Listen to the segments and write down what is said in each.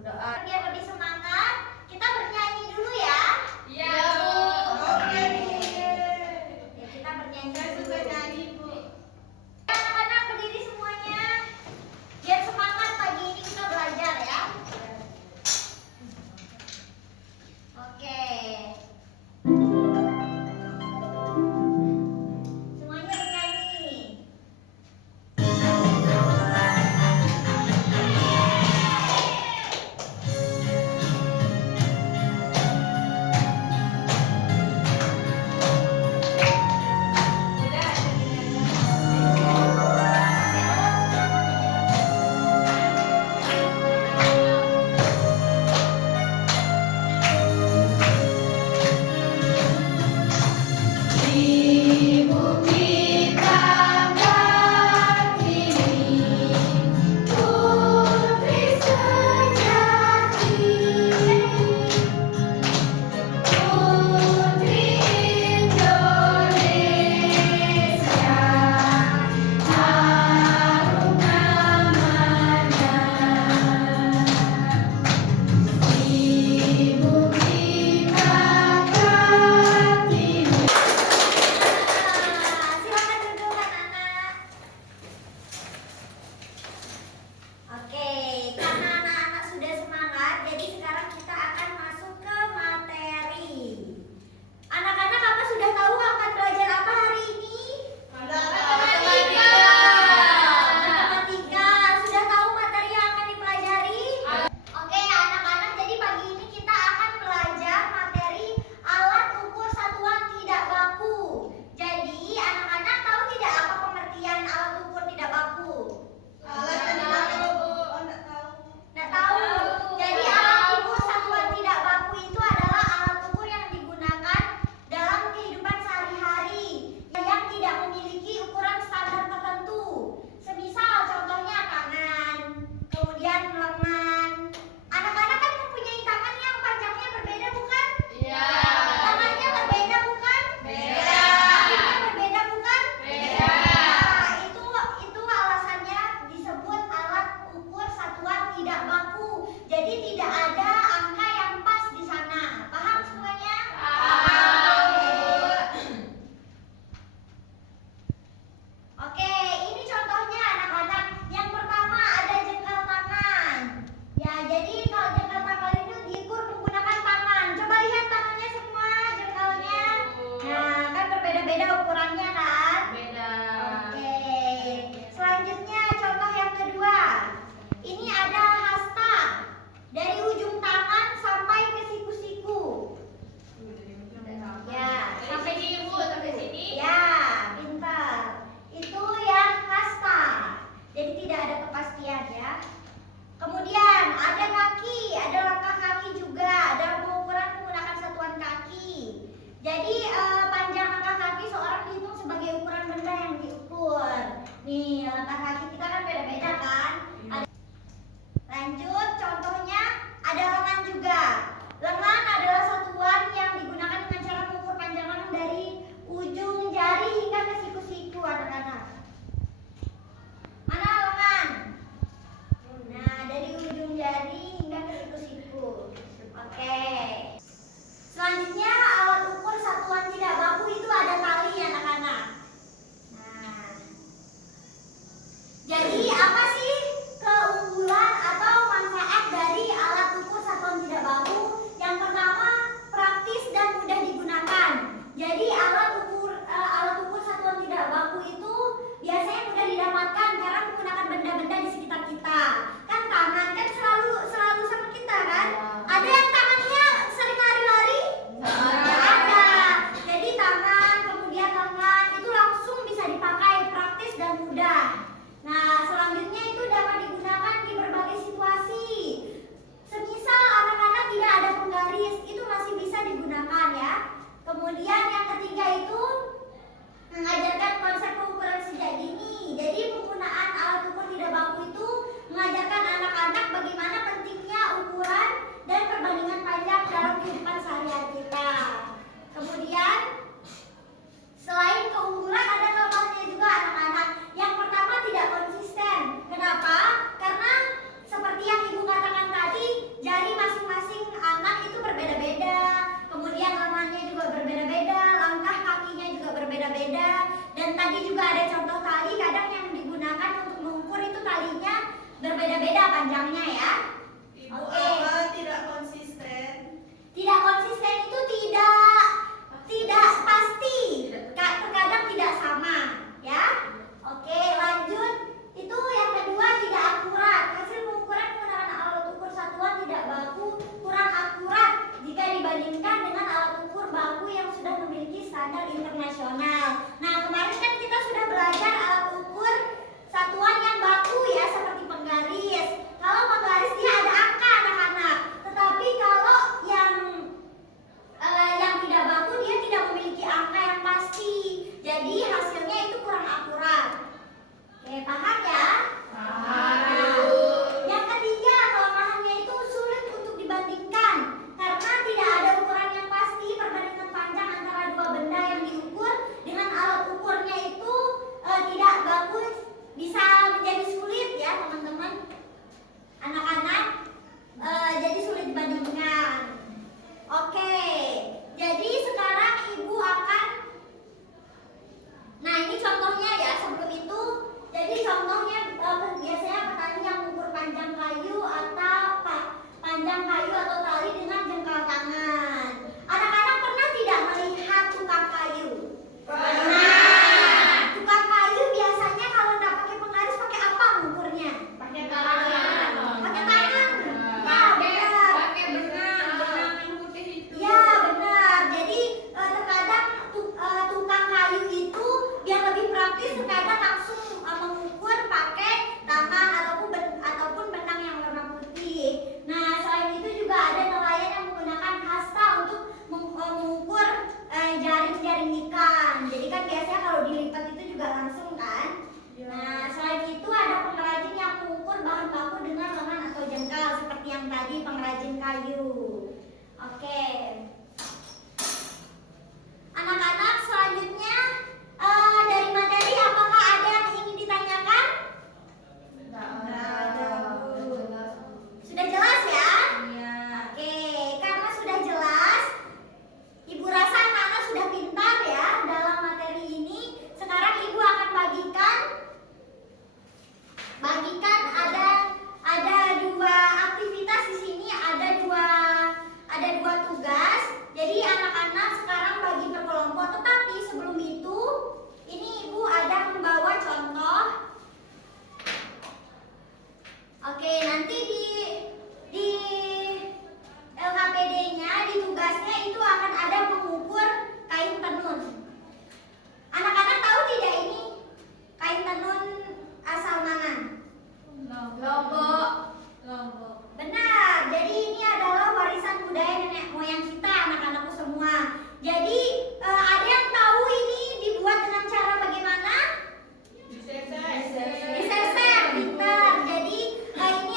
berdoa. Biar lebih semangat, kita bernyanyi dulu ya. Iya, Bu. Oke. Ya, kita bernyanyi Saya dulu. suka nyanyi, Bu. Anak-anak berdiri semuanya. Biar semangat pagi ini kita belajar ya. Oke. Semuanya bernyanyi. panjangnya ya. Ibu, Oke. apa tidak konsisten? Tidak konsisten itu tidak pasti, terkadang tidak sama, ya. Oke, lanjut. Itu yang kedua, tidak akurat. Hasil pengukuran menggunakan alat ukur satuan tidak baku kurang akurat jika dibandingkan dengan alat ukur baku yang sudah memiliki standar internasional. Nah, kemarin kan kita sudah belajar alat ukur satuan yang baku ya, seperti penggaris. Kalau penggaris dia ada angka anak-anak, tetapi kalau yang tidak baku dia tidak memiliki angka yang pasti. Jadi hasilnya itu kurang akurat. Oke, paham ya? Nah, yang ketiga, kelemahannya itu sulit untuk dibandingkan karena tidak ada ukuran yang pasti. Perbandingan panjang antara dua benda yang diukur dengan alat ukurnya itu tidak bagus, bisa menjadi sulit ya teman-teman, anak-anak. Jadi sulit dibandingkan. Oke, jadi sekarang ibu akan, nah ini contohnya ya. Sebelum itu, jadi contohnya biasanya petani yang mengukur panjang kayu atau tali dengan jengkal tangan. Anak-anak pernah tidak melihat tukang kayu? Pernah. Tukang kayu biasanya kalau nggak pakai penggaris pakai apa mengukurnya? Pakai tangan. Pakai tangan. Pakai benang yang putih itu. Ya benar. Jadi terkadang tukang kayu itu biar lebih praktis terkadang langsung mengukur pakai tangan ataupun benang yang warna putih. Nah, selain itu juga ada nelayan yang menggunakan hasta untuk mengukur jaring-jaring ikan. Jadi kan biasanya kalau dilipat itu juga langsung kan. Nah, selain itu ada pengrajin yang mengukur bahan baku dengan lengan atau jengkal seperti yang tadi pengrajin kayu. Oke. Anak-anak, selanjutnya dari materi apakah ada yang ingin ditanyakan? Sudah jelas ya? Iya. Oke, karena sudah jelas, ibu rasa anak-anak sudah pintar ya dalam materi ini. Sekarang ibu akan bagikan ada dua aktivitas di sini, ada dua tugas. Jadi anak-anak sekarang bagi berkelompok, tetapi sebelum itu ini ibu ada membawa contoh. Oke, nanti di LKPD-nya, di tugasnya itu akan ada mengukur kain tenun. Anak-anak tahu tidak ini kain tenun asal mana? Lombok. Benar, jadi ini adalah warisan budaya nenek moyang kita, anak-anakku semua. Jadi ada yang tahu ini dibuat dengan cara bagaimana? Diseser, pintar. Jadi ini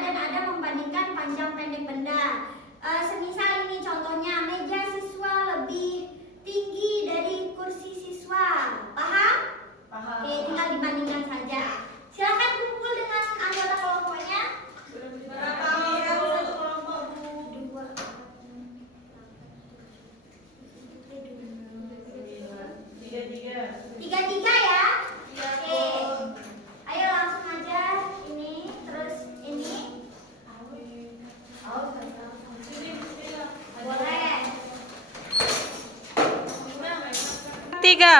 dan ada membandingkan panjang pendek benda. Semisal ini contohnya, meja siswa lebih tinggi dari kursi siswa. Paham? Paham. Oke, tinggal dibandingkan saja. Silakan kumpul dengan anggota kelompoknya. Berapa orang satu kelompok, Bu? Tiga-tiga ya. Iya, Oke. Bu. Ayo langsung aja ini, terus ini. Oh, boleh. Tiga.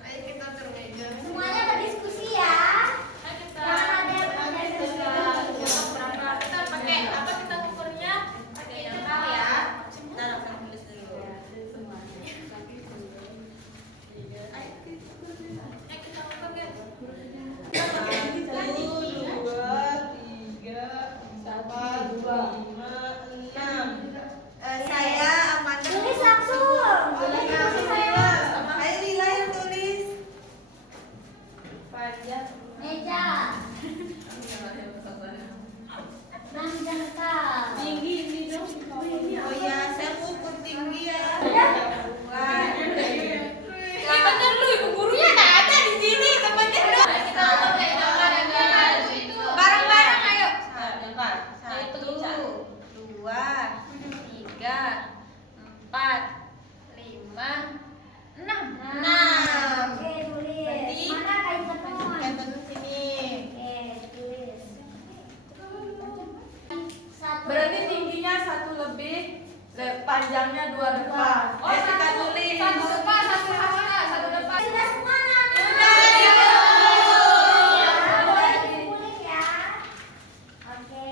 Ayo kita bermeja. Semuanya berdiskusi ya. Jangan ada yang berdiskusi. Kita pakai apa kita ukurnya? Pakai jengkal ya. Kita langsung tulis dulu. Kita ukur ya. Saya Amanda. Tulis langsung. Berdiskusi saya. Ayo Lila yang tulis. Meja. Dan jengkal. Oh ya, saya ukur tinggi ya. bener lu, ibu gurunya nggak ada di sini, temannya lu. Kita ukur kayak jengkal ya guys. Bareng-bareng ayo. Satu, dua, tiga, empat, lima, enam. Oke, tulis. Berarti- Mana kain tenun? Kayak tenun sini. Oke, tulis. Satu. Berarti tingginya satu lebih, panjangnya dua depan. Oh, kita tulis. Satu depan, satu depan. Sudah semua anak? Sudah. Ya, boleh dikumpulin ya. Oke.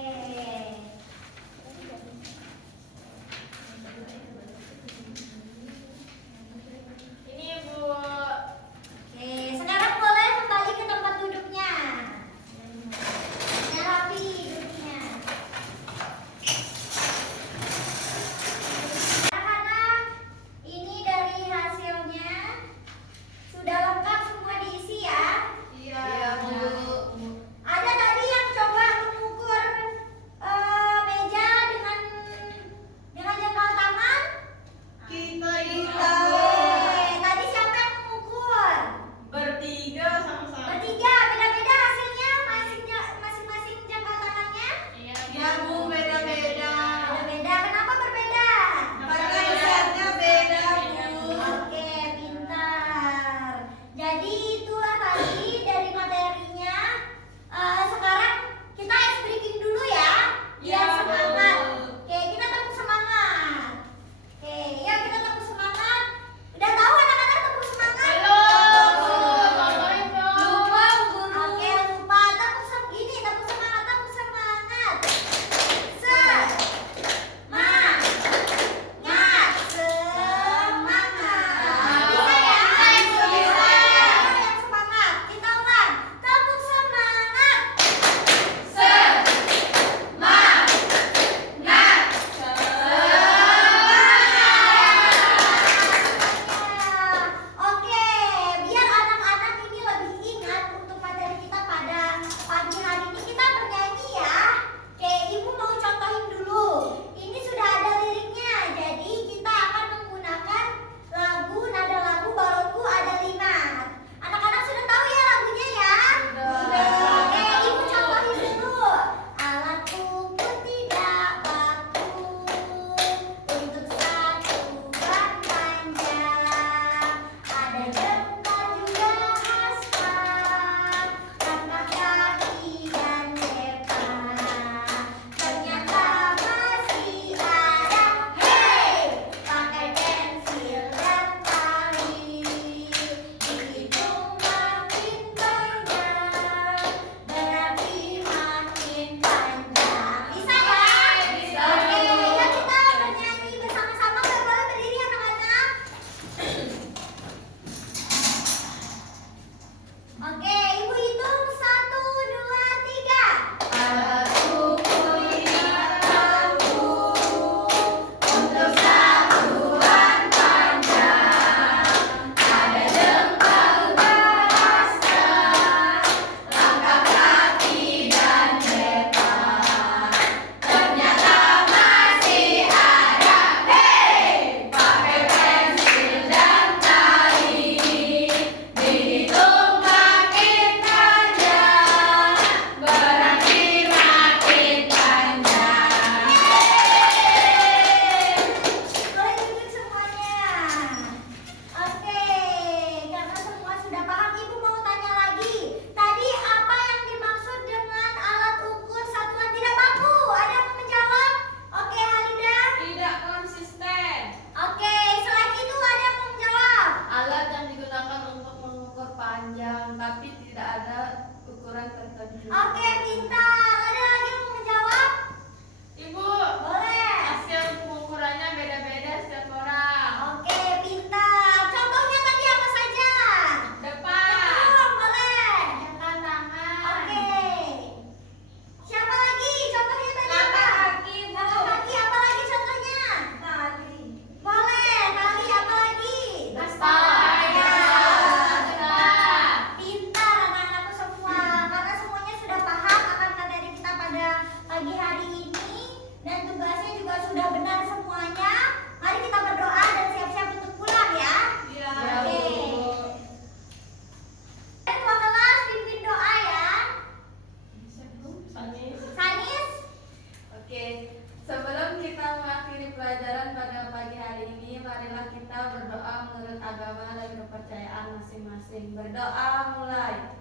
pelajaran pada pagi hari ini, marilah kita berdoa menurut agama dan kepercayaan masing-masing. Berdoa mulai.